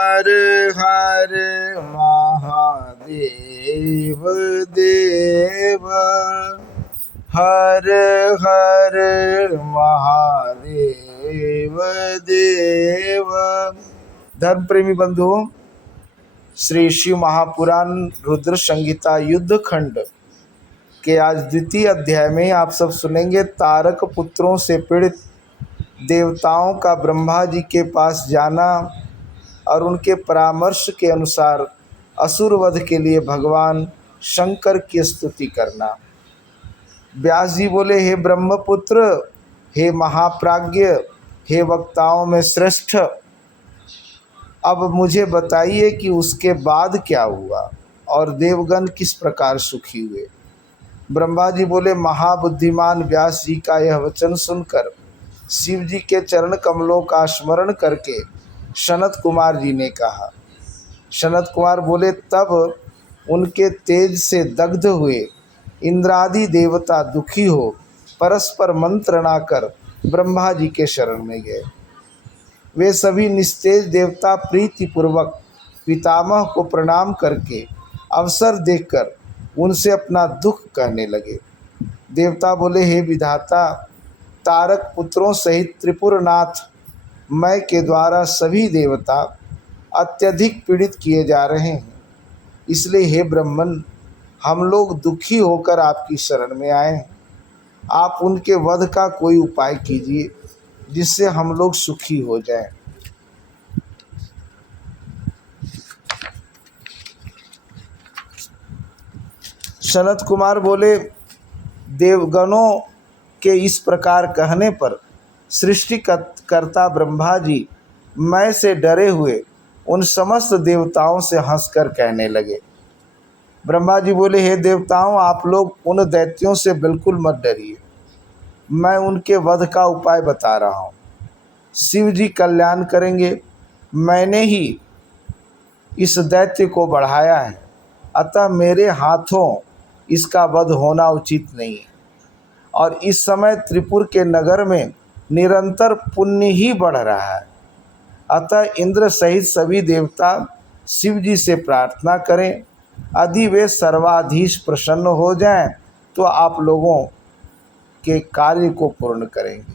हर हर महादेव देव, हर हर महादेव देव। धर्म प्रेमी बंधुओं, श्री शिव महापुराण रुद्र संहिता युद्ध खंड के आज द्वितीय अध्याय में आप सब सुनेंगे तारक पुत्रों से पीड़ित देवताओं का ब्रह्मा जी के पास जाना और उनके परामर्श के अनुसार असुर वध के लिए भगवान शंकर की स्तुति करना। व्यास जी बोले, हे ब्रह्मपुत्र, हे महाप्राज्ञ, हे वक्ताओं में श्रेष्ठ, अब मुझे बताइए कि उसके बाद क्या हुआ और देवगण किस प्रकार सुखी हुए। ब्रह्मा जी बोले, महाबुद्धिमान व्यास जी का यह वचन सुनकर शिव जी के चरण कमलों का स्मरण करके सनत कुमार जी ने कहा। सनत कुमार बोले, तब उनके तेज से दग्ध हुए इंद्रादि देवता दुखी हो परस्पर मंत्रणा कर ब्रह्मा जी के शरण में गए। वे सभी निस्तेज देवता प्रीतिपूर्वक पितामह को प्रणाम करके अवसर देखकर उनसे अपना दुख कहने लगे। देवता बोले, हे विधाता, तारक पुत्रों सहित त्रिपुरनाथ मैं के द्वारा सभी देवता अत्यधिक पीड़ित किए जा रहे हैं। इसलिए हे ब्रह्मन, हम लोग दुखी होकर आपकी शरण में आए हैं। आप उनके वध का कोई उपाय कीजिए जिससे हम लोग सुखी हो जाएं। सनत कुमार बोले, देवगणों के इस प्रकार कहने पर सृष्टिकर्ता ब्रह्मा जी मैं से डरे हुए उन समस्त देवताओं से हंसकर कहने लगे। ब्रह्मा जी बोले, हे देवताओं, आप लोग उन दैत्यों से बिल्कुल मत डरिए, मैं उनके वध का उपाय बता रहा हूँ। शिव जी कल्याण करेंगे। मैंने ही इस दैत्य को बढ़ाया है, अतः मेरे हाथों इसका वध होना उचित नहीं है। और इस समय त्रिपुर के नगर में निरंतर पुण्य ही बढ़ रहा है। अतः इंद्र सहित सभी देवता शिव जी से प्रार्थना करें, यदि वे सर्वाधीश प्रसन्न हो जाएं तो आप लोगों के कार्य को पूर्ण करेंगे।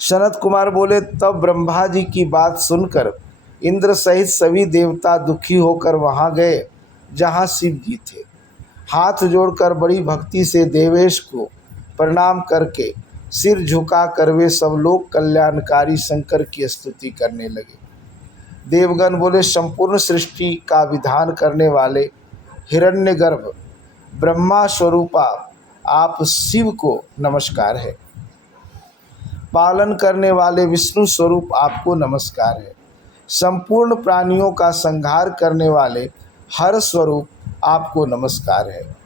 सनत कुमार बोले, तब ब्रह्मा जी की बात सुनकर इंद्र सहित सभी देवता दुखी होकर वहां गए जहां शिव जी थे। हाथ जोड़कर बड़ी भक्ति से देवेश को प्रणाम करके सिर झुका कर वे सब लोग कल्याणकारी शंकर की स्तुति करने लगे। देवगण बोले, संपूर्ण सृष्टि का विधान करने वाले हिरण्यगर्भ ब्रह्मा स्वरूपा आप शिव को नमस्कार है। पालन करने वाले विष्णु स्वरूप आपको नमस्कार है। संपूर्ण प्राणियों का संहार करने वाले हर स्वरूप आपको नमस्कार है।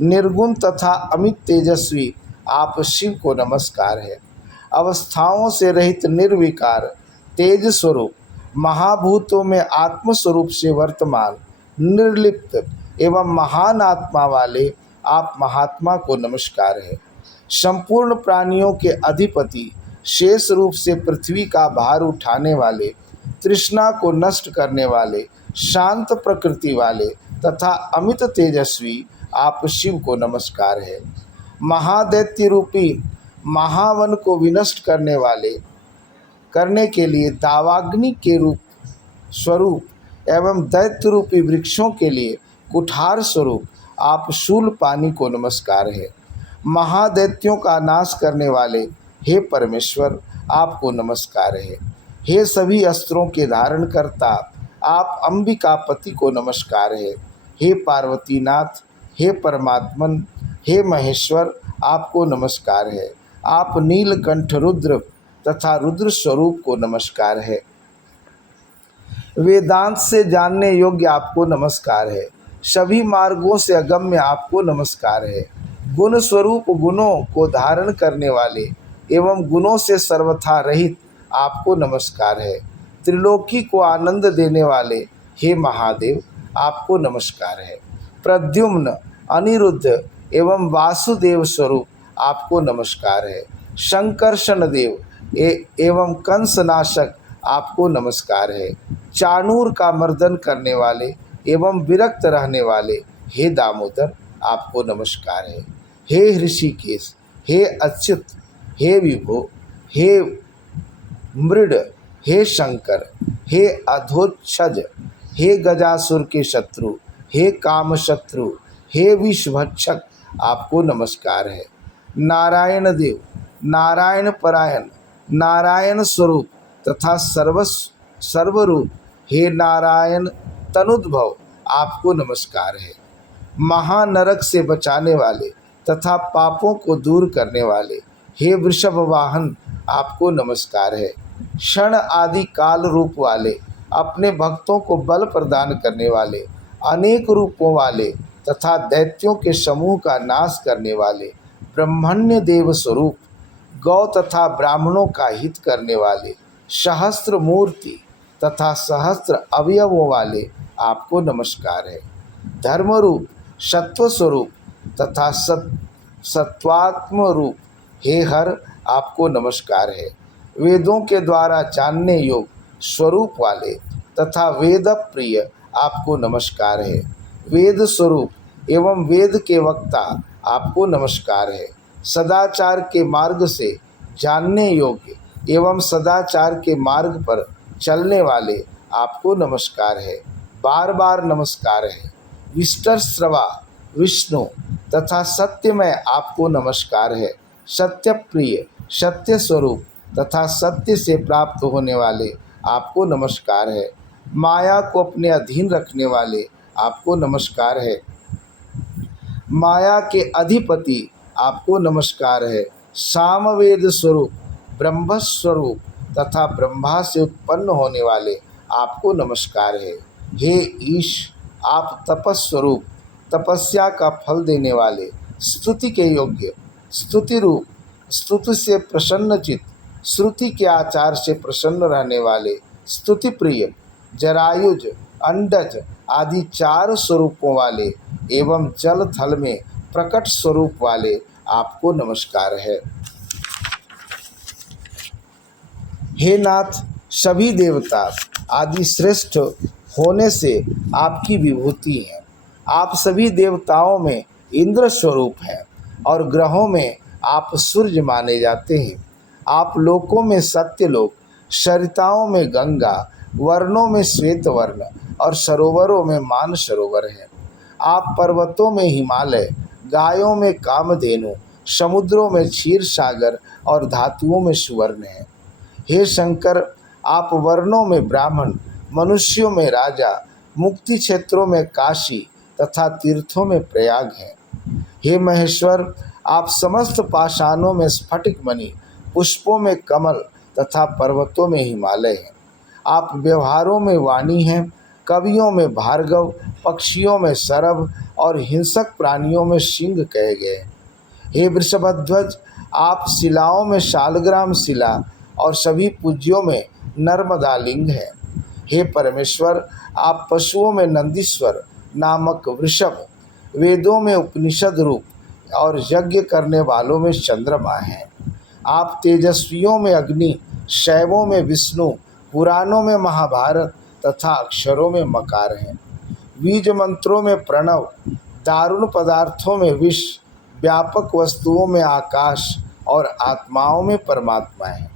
निर्गुण तथा अमित तेजस्वी आप शिव को नमस्कार है। अवस्थाओं से रहित निर्विकार तेज स्वरूप महाभूतों में आत्म स्वरूप से वर्तमान निर्लिप्त एवं महान आत्मा वाले आप महात्मा को नमस्कार है। संपूर्ण प्राणियों के अधिपति शेष रूप से पृथ्वी का भार उठाने वाले, तृष्णा को नष्ट करने वाले, शांत प्रकृति वाले तथा अमित तेजस्वी आप शिव को नमस्कार है। महादैत्य रूपी महावन को विनष्ट करने के लिए दावाग्नि के रूप स्वरूप एवं दैत्य रूपी वृक्षों के लिए कुठार स्वरूप आप शूल पानी को नमस्कार है। महादैत्यों का नाश करने वाले हे परमेश्वर आपको नमस्कार है। हे सभी अस्त्रों के धारण करता आप अंबिकापति को नमस्कार है। हे पार्वतीनाथ, हे परमात्मन, हे महेश्वर आपको नमस्कार है। आप नीलकंठ रुद्र तथा रुद्र स्वरूप को नमस्कार है। वेदांत से जानने योग्य आपको नमस्कार है। सभी मार्गों से अगम्य आपको नमस्कार है। गुण स्वरूप गुणों को धारण करने वाले एवं गुणों से सर्वथा रहित आपको नमस्कार है। त्रिलोकी को आनंद देने वाले हे महादेव आपको नमस्कार है। प्रद्युम्न, अनिरुद्ध एवं वासुदेव स्वरूप आपको नमस्कार है। शंकर्षण देव एवं कंसनाशक आपको नमस्कार है। चाणूर का मर्दन करने वाले एवं विरक्त रहने वाले हे दामोदर, आपको नमस्कार है। हे ऋषिकेश, हे अच्युत, हे विभो, हे मृड, हे शंकर, हे अधोक्षज, हे गजासुर के शत्रु, हे काम शत्रु, हे विषभक्षक, आपको नमस्कार है। नारायण देव, नारायण परायण, नारायण स्वरूप तथा सर्वरूप, हे नारायण तनुद्भव, आपको नमस्कार है। महानरक से बचाने वाले तथा पापों को दूर करने वाले हे वृषभ वाहन, आपको नमस्कार है। क्षण आदि काल रूप वाले, अपने भक्तों को बल प्रदान करने वाले, अनेक रूपों वाले तथा दैत्यों के समूह का नाश करने वाले ब्रह्मण्य देव स्वरूप, गौ तथा ब्राह्मणों का हित करने वाले, सहस्त्र मूर्ति तथा सहस्त्र अवयवों वाले, आपको नमस्कार है। धर्मरूप, सत्व स्वरूप तथा सत्वात्म रूप, हे हर, आपको नमस्कार है। वेदों के द्वारा जानने योग्य स्वरूप वाले तथा वेद प्रिय, आपको नमस्कार है। वेद स्वरूप एवं वेद के वक्ता, आपको नमस्कार है। सदाचार के मार्ग से जानने योग्य एवं सदाचार के मार्ग पर चलने वाले, आपको नमस्कार है। बार बार नमस्कार है। विष्टर श्रवा विष्णु तथा सत्यमय, आपको नमस्कार है। सत्य प्रिय, सत्य स्वरूप तथा सत्य से प्राप्त होने वाले, आपको नमस्कार है। माया को अपने अधीन रखने वाले, आपको नमस्कार है। माया के अधिपति, आपको नमस्कार है। सामवेद स्वरूप, ब्रह्म स्वरूप तथा ब्रह्मा से उत्पन्न होने वाले, आपको नमस्कार है। हे ईश, आप तपस्वरूप, तपस्या का फल देने वाले, स्तुति के योग्य, स्तुति रूप, स्तुति से प्रसन्नचित, श्रुति के आचार से प्रसन्न रहने वाले, स्तुति प्रिय, जरायुज, अंडज आदि 4 स्वरूपों वाले एवं जल थल में प्रकट स्वरूप वाले, आपको नमस्कार है। हे नाथ, सभी देवता आदि श्रेष्ठ होने से आपकी विभूति है। आप सभी देवताओं में इंद्र स्वरूप हैं और ग्रहों में आप सूर्य माने जाते हैं। आप लोकों में सत्यलोक, सरिताओं में गंगा, वर्णों में श्वेत वर्ण और सरोवरों में मान सरोवर हैं। आप पर्वतों में हिमालय, गायों में कामधेनु, समुद्रों में क्षीर सागर और धातुओं में सुवर्ण हैं। हे शंकर, आप वर्णों में ब्राह्मण, मनुष्यों में राजा, मुक्ति क्षेत्रों में काशी तथा तीर्थों में प्रयाग हैं। हे महेश्वर, आप समस्त पाषाणों में स्फटिक मणि, पुष्पों में कमल तथा पर्वतों में हिमालय हैं। आप व्यवहारों में वाणी हैं, कवियों में भार्गव, पक्षियों में सरभ और हिंसक प्राणियों में सिंह कहे गए। हे वृषभध्वज, आप शिलाओं में शालग्राम शिला और सभी पूज्यों में नर्मदा लिंग हैं। हे परमेश्वर, आप पशुओं में नंदीश्वर नामक वृषभ, वेदों में उपनिषद रूप और यज्ञ करने वालों में चंद्रमा हैं। आप तेजस्वियों में अग्नि, शैवों में विष्णु, पुराणों में महाभारत तथा अक्षरों में मकार हैं। बीज मंत्रों में प्रणव, दारुण पदार्थों में विष, व्यापक वस्तुओं में आकाश और आत्माओं में परमात्मा हैं।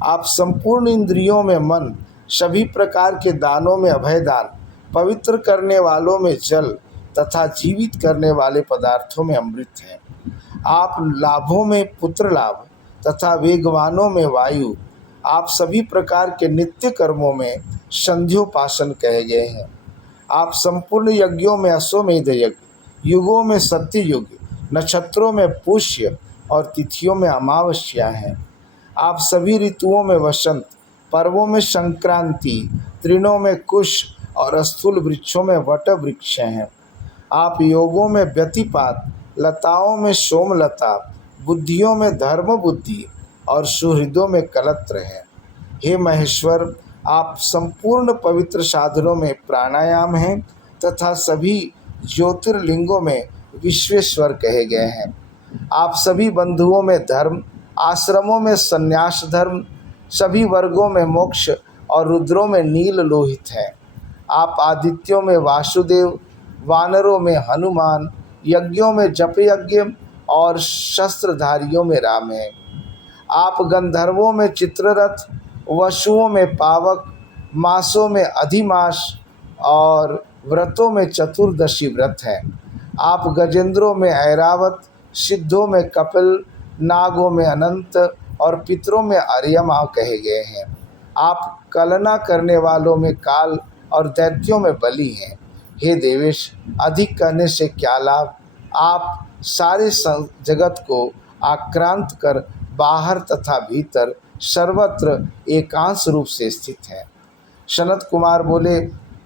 आप संपूर्ण इंद्रियों में मन, सभी प्रकार के दानों में अभयदान, पवित्र करने वालों में जल तथा जीवित करने वाले पदार्थों में अमृत हैं। आप लाभों में पुत्र लाभ तथा वेगवानों में वायु, आप सभी प्रकार के नित्य कर्मों में संध्योपासन कहे गए हैं। आप संपूर्ण यज्ञों में अश्वमेध यज्ञ, युगों में सत्य युग, नक्षत्रों में पुष्य और तिथियों में अमावस्या हैं। आप सभी ऋतुओं में वसंत, पर्वों में संक्रांति, तृणों में कुश और स्थूल वृक्षों में वट वृक्ष हैं। आप योगों में व्यतिपात, लताओं में सोमलता, बुद्धियों में धर्म बुद्धि और सुहृदों में कलत्र हैं। हे महेश्वर, आप संपूर्ण पवित्र साधनों में प्राणायाम हैं तथा सभी ज्योतिर्लिंगों में विश्वेश्वर कहे गए हैं। आप सभी बंधुओं में धर्म, आश्रमों में संन्यास धर्म, सभी वर्गों में मोक्ष और रुद्रों में नील लोहित हैं। आप आदित्यों में वासुदेव, वानरों में हनुमान, यज्ञों में जप यज्ञ और शस्त्रधारियों में राम हैं। आप गंधर्वों में चित्ररथ, वसुओं में पावक, मासों में अधिमास और व्रतों में चतुर्दशी व्रत हैं। आप गजेंद्रों में ऐरावत, सिद्धों में कपिल, नागों में अनंत और पितरों में अर्यमा कहे गए हैं। आप कलना करने वालों में काल और दैत्यों में बलि हैं। हे देवेश, अधिक कहने से क्या लाभ। आप सारे जगत को आक्रांत कर बाहर तथा भीतर सर्वत्र एकांश रूप से स्थित है। सनत कुमार बोले,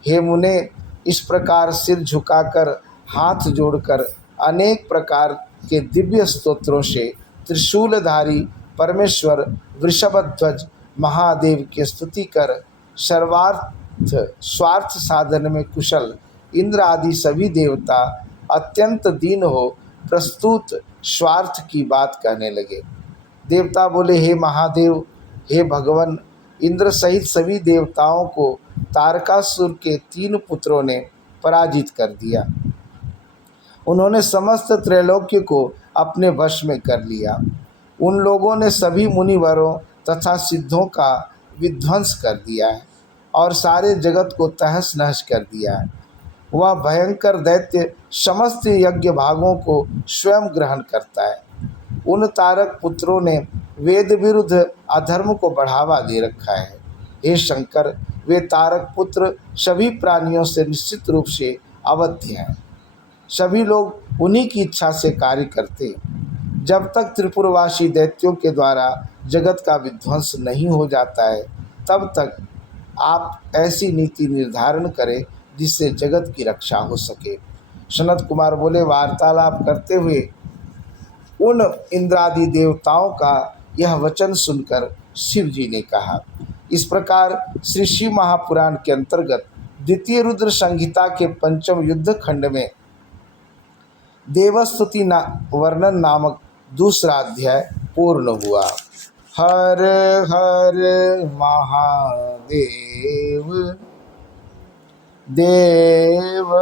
हे मुने, इस प्रकार सिर झुकाकर हाथ जोड़कर अनेक प्रकार के दिव्य स्तोत्रों से त्रिशूलधारी परमेश्वर वृषभध्वज महादेव की स्तुति कर स्वार्थ साधन में कुशल इंद्र आदि सभी देवता अत्यंत दीन हो प्रस्तुत स्वार्थ की बात कहने लगे। देवता बोले, हे महादेव, हे भगवान, इंद्र सहित सभी देवताओं को तारकासुर के 3 पुत्रों ने पराजित कर दिया। उन्होंने समस्त त्रैलोक्य को अपने वश में कर लिया। उन लोगों ने सभी मुनिवरों तथा सिद्धों का विध्वंस कर दिया है और सारे जगत को तहस नहस कर दिया है। वह भयंकर दैत्य समस्त यज्ञ भागों को स्वयं ग्रहण करता है। उन तारक पुत्रों ने वेद विरुद्ध अधर्म को बढ़ावा दे रखा है। हे शंकर, वे तारक पुत्र सभी प्राणियों से निश्चित रूप से अवध्य हैं। सभी लोग उन्हीं की इच्छा से कार्य करते। जब तक त्रिपुरवासी दैत्यों के द्वारा जगत का विध्वंस नहीं हो जाता है, तब तक आप ऐसी नीति निर्धारण करें जिससे जगत की रक्षा हो सके। सनत कुमार बोले, वार्तालाप करते हुए उन इंद्रादि देवताओं का यह वचन सुनकर शिव जी ने कहा। इस प्रकार श्री शिव महापुराण के अंतर्गत द्वितीय रुद्र संहिता के 5वें युद्ध खंड में देवस्तुति वर्णन नामक दूसरा अध्याय पूर्ण हुआ। हर हर महादेव देव।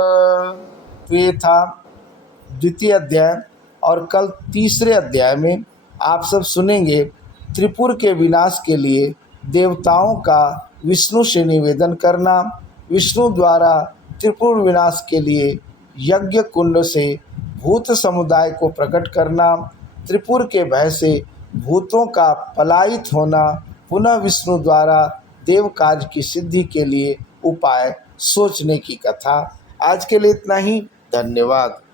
तो ये था द्वितीय अध्याय। और कल तीसरे अध्याय में आप सब सुनेंगे त्रिपुर के विनाश के लिए देवताओं का विष्णु से निवेदन करना, विष्णु द्वारा त्रिपुर विनाश के लिए यज्ञ कुंड से भूत समुदाय को प्रकट करना, त्रिपुर के भय से भूतों का पलायित होना, पुनः विष्णु द्वारा देव कार्य की सिद्धि के लिए उपाय सोचने की कथा। आज के लिए इतना ही। धन्यवाद।